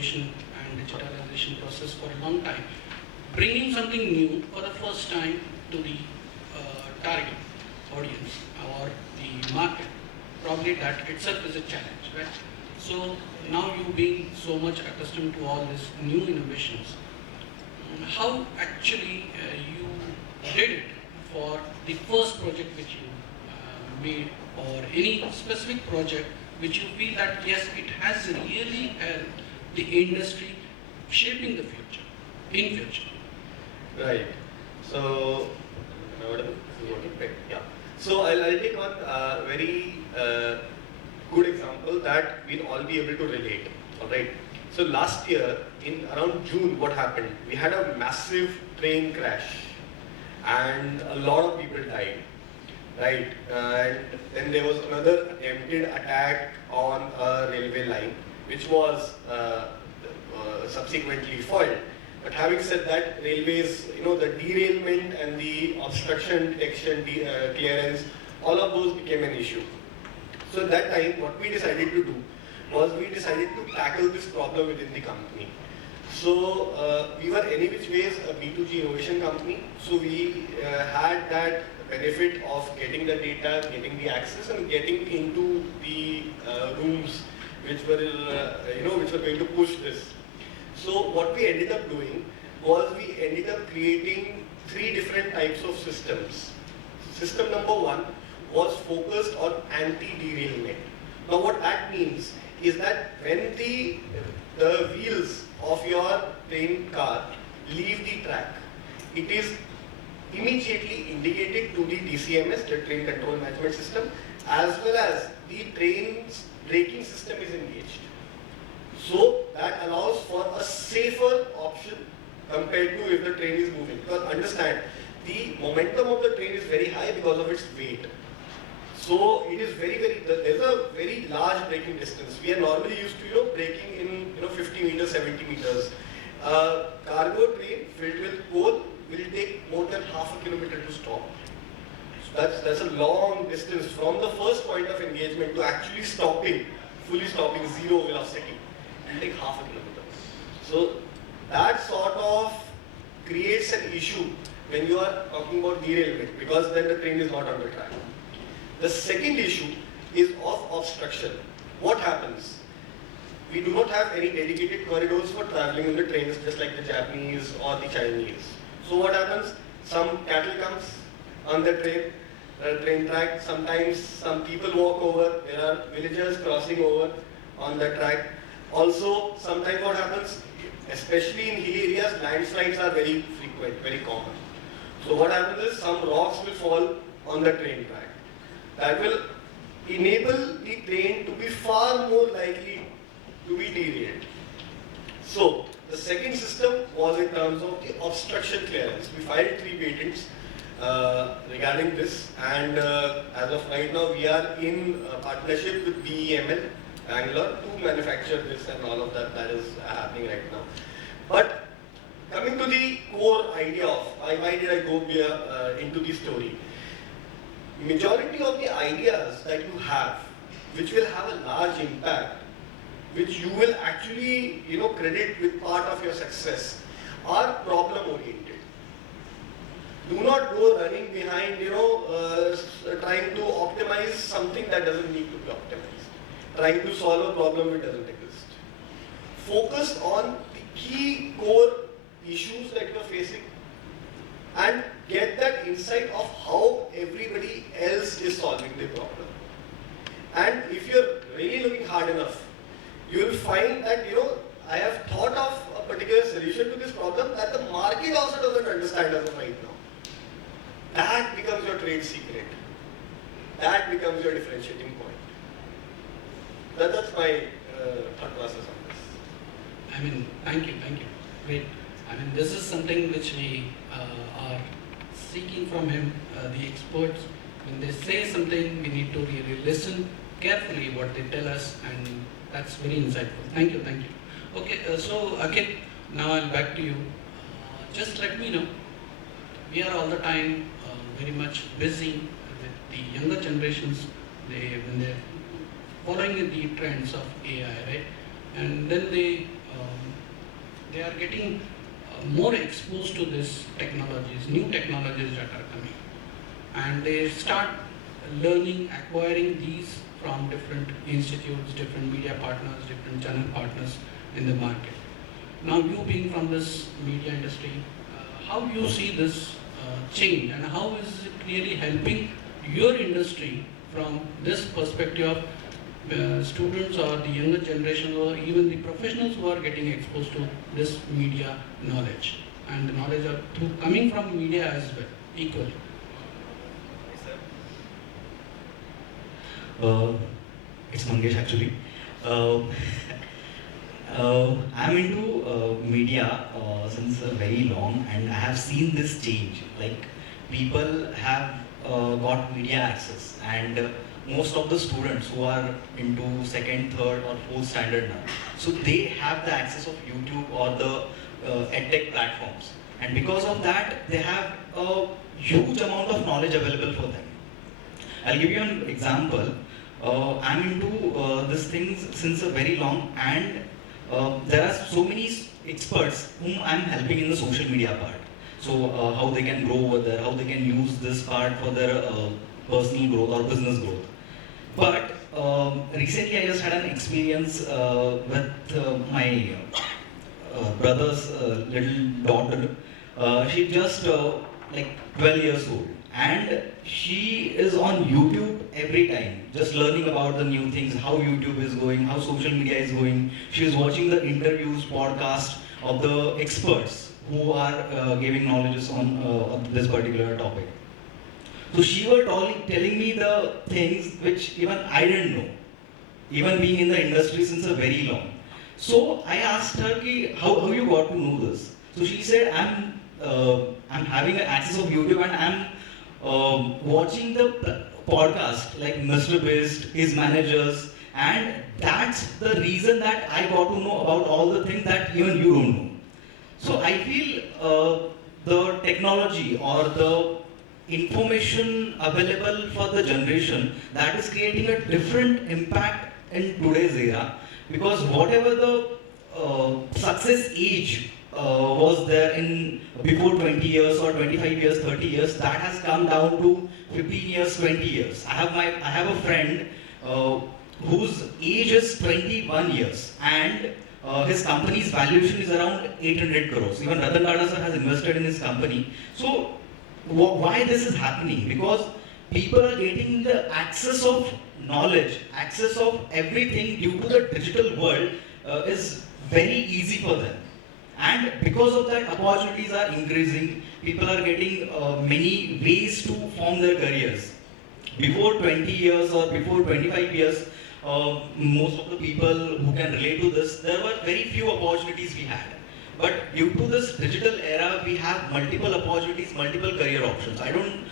innovation and digitalization process for a long time, bringing something new for the first time to the target audience or the market, probably that itself is a challenge, right? So now you being so much accustomed to all these new innovations, how actually you did it for the first project which you made, or any specific project which you feel that yes, it has really helped the industry shaping the future, in future? Right. So, this is working, right? Yeah. So I'll take one very good example that we'll all be able to relate. All right. So last year, in around June, what happened? We had a massive train crash, and a lot of people died. Right. And then there was another attempted attack on a railway line, which was subsequently foiled. But having said that, railways, the derailment and the obstruction detection, clearance, all of those became an issue. So at that time, what we decided to do was we decided to tackle this problem within the company. So we were any which ways a B2G innovation company. So we had that benefit of getting the data, getting the access, and getting into the rooms which were, which were going to push this. So what we ended up doing was we ended up creating 3 different types of systems. System number 1 was focused on anti-derailment. Now what that means is that when the wheels of your train car leave the track, it is immediately indicated to the DCMS, the train control management system, as well as the train's braking system is engaged. So that allows for a safer option compared to if the train is moving. Because understand, the momentum of the train is very high because of its weight. So it is there's a very large braking distance. We are normally used to braking in 50 meters, 70 meters. Cargo train filled with coal will take more than half a kilometer to stop. So that's a long distance from the first point of engagement to actually stopping, fully stopping, zero velocity. It will take half a kilometer. So that sort of creates an issue when you are talking about derailment, because then the train is not on the track. The second issue is of obstruction. What happens? We do not have any dedicated corridors for traveling in the trains, just like the Japanese or the Chinese. So what happens? Some cattle comes on the train track. Sometimes some people walk over. There are villagers crossing over on the track. Also, sometimes what happens, especially in hilly areas, landslides are very frequent, very common. So what happens is some rocks will fall on the train track. That will enable the train to be far more likely to be derailed. So the second system was in terms of the obstruction clearance. We filed 3 patents regarding this, and as of right now we are in partnership with BEML Bangalore to manufacture this, and all of that is happening right now. But coming to the core idea of why did I go into the story? Majority of the ideas that you have, which will have a large impact, which you will actually credit with part of your success, are problem oriented. Do not go running behind trying to optimize something that doesn't need to be optimized, trying to solve a problem which doesn't exist. Focus on the key core issues that you are facing and get that insight of how everybody else is solving the problem. And if you're really looking hard enough, you will find that I have thought of a particular solution to this problem that the market also doesn't understand as of right now. That becomes your trade secret. That becomes your differentiating point. That's my thought process on this. I mean, thank you. Great. I mean, this is something which we are seeking from him, the experts. When they say something, we need to really listen carefully what they tell us, and that's very insightful. Thank you. Okay, so Akhil, now I'm back to you. Just let me know, we are all the time very much busy with the younger generations, when they're following the trends of AI, right? And then they they are getting more exposed to these technologies, new technologies that are coming, and they start learning, acquiring these from different institutes, different media partners, different channel partners in the market. Now, you being from this media industry, how do you see this change, and how is it really helping your industry from this perspective of students or the younger generation or even the professionals who are getting exposed to this media knowledge and the knowledge of coming from media as well, equally? It's Mangesh actually. Uh, I'm into media since very long, and I have seen this change. Like, people have got media access, and most of the students who are into second, third, or fourth standard now, so they have the access of YouTube or the edtech platforms, and because of that, they have a huge amount of knowledge available for them. I'll give you an example. I'm into these things since a very long, and there are so many experts whom I'm helping in the social media part. So how they can grow over there, how they can use this part for their personal growth or business growth. But recently I just had an experience with my brother's little daughter. She's just like 12 years old, and she is on YouTube every time, just learning about the new things, how YouTube is going, how social media is going. She is watching the interviews, podcasts of the experts who are giving knowledges on this particular topic. So she was telling me the things which even I didn't know, even being in the industry since a very long. So I asked her, ki, how you got to know this? So she said, I'm having an access of YouTube, and I'm watching the podcast like Mr. Beast, his managers, and that's the reason that I got to know about all the things that even you don't know. So I feel the technology or the information available for the generation, that is creating a different impact in today's era, because whatever the success age was there in before 20 years or 25 years, 30 years, that has come down to 15 years, 20 years. I have a friend whose age is 21 years, and his company's valuation is around 800 crores. Even Ratan Tata sir has invested in his company. So why this is happening? Because people are getting the access of knowledge, access of everything due to the digital world is very easy for them. And because of that, opportunities are increasing. People are getting many ways to form their careers. Before 20 years or before 25 years, most of the people who can relate to this, there were very few opportunities we had. But due to this digital era, we have multiple opportunities, multiple career options. I don't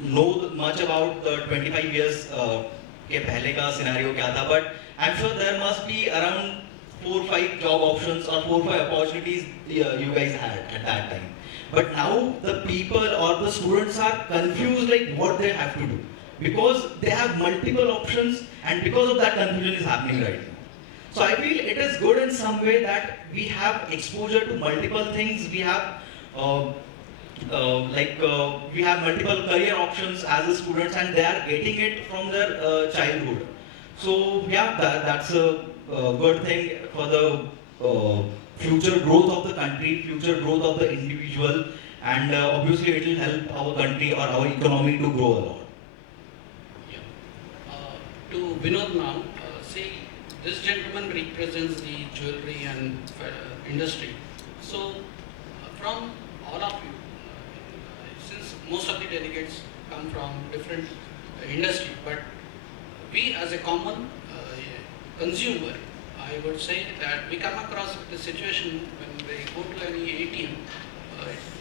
know much about the 25 years के पहले का scenario क्या था, but I'm sure there must be around 4-5 job options or 4-5 opportunities you guys had at that time. But now the people or the students are confused like what they have to do, because they have multiple options, and because of that confusion is happening right now. So I feel it is good in some way that we have exposure to multiple things. We have we have multiple career options as a students, and they are getting it from their childhood. So yeah, that's a good thing for the future growth of the country, future growth of the individual, and obviously it will help our country or our economy to grow a lot. Yeah. To Vinod now, say this gentleman represents the jewelry and industry. So from all of you, since most of the delegates come from different industry, but we as a common consumer, I would say that we come across the situation when we go to any ATM,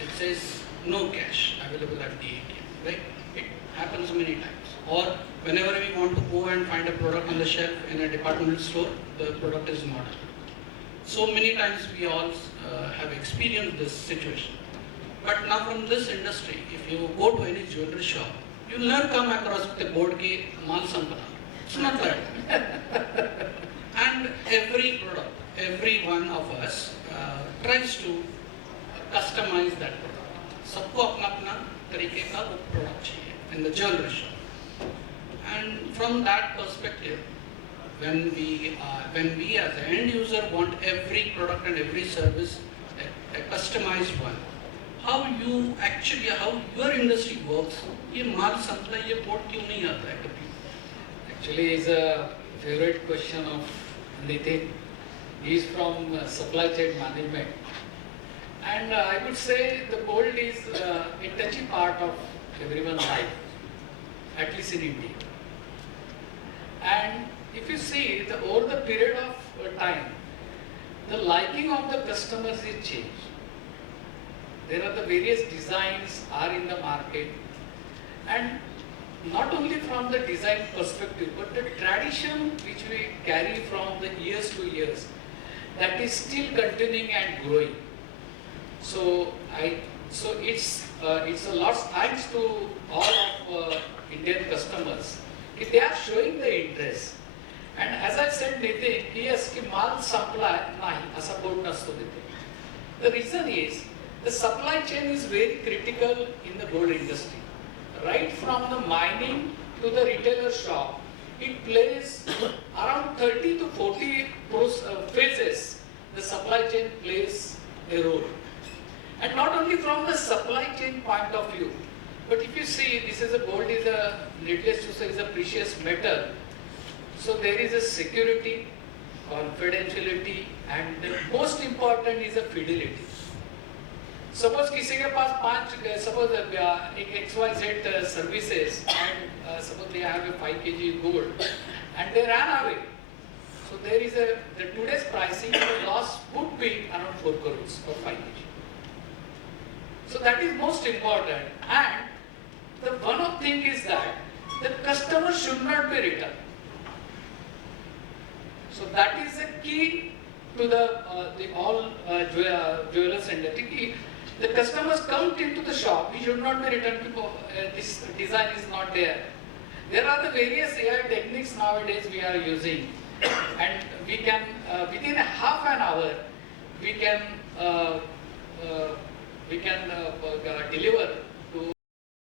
it says no cash available at the ATM, right? It happens many times. Or whenever we want to go and find a product on the shelf in a departmental store, the product is not available. So many times we all have experienced this situation. But now from this industry, if you go to any jewelry shop, you will never come across the board ki Mal Sampana. It's not that. And every product, every one of us tries to customize that product. सबको अपना अपना तरीके का वो product चाहिए in the generation. And from that perspective, when we as an end user want every product and every service a customized one, how your industry works, ये माल supply ये port क्यों नहीं आता है कभी? Actually, is a favorite question of Nitin. He is from supply chain management, and I would say the gold is a touchy part of everyone's life, at least in India. And if you see over the period of time, the liking of the customers is changed. There are the various designs are in the market, and not only from the design perspective, but the tradition which we carry from the years to years, that is still continuing and growing. So it's a lot thanks to all of Indian customers. If they are showing the interest, and as I said, Nitin, yes, की माल supply नहीं ऐसा बोल नसतो देते. The reason is the supply chain is very critical in the gold industry. Right from the mining to the retailer shop, it plays around 30 to 40 phases. The supply chain plays a role, and not only from the supply chain point of view, but if you see, this is a gold is a, needless to say, is a precious metal. So there is a security, confidentiality, and the most important is a fidelity. Suppose किसी के पास suppose एक XYZ services, and suppose they have a 5 kg gold and they ran away. So there is the today's pricing, the loss would be around 4 crores for 5 kg. So that is most important, and the one of thing is that the customer should not be returned. So that is the key to the all jewelers industry. The customers come into the shop, he should not be returned because this design is not there. There are the various AI techniques nowadays we are using, and we can within a half an hour we can deliver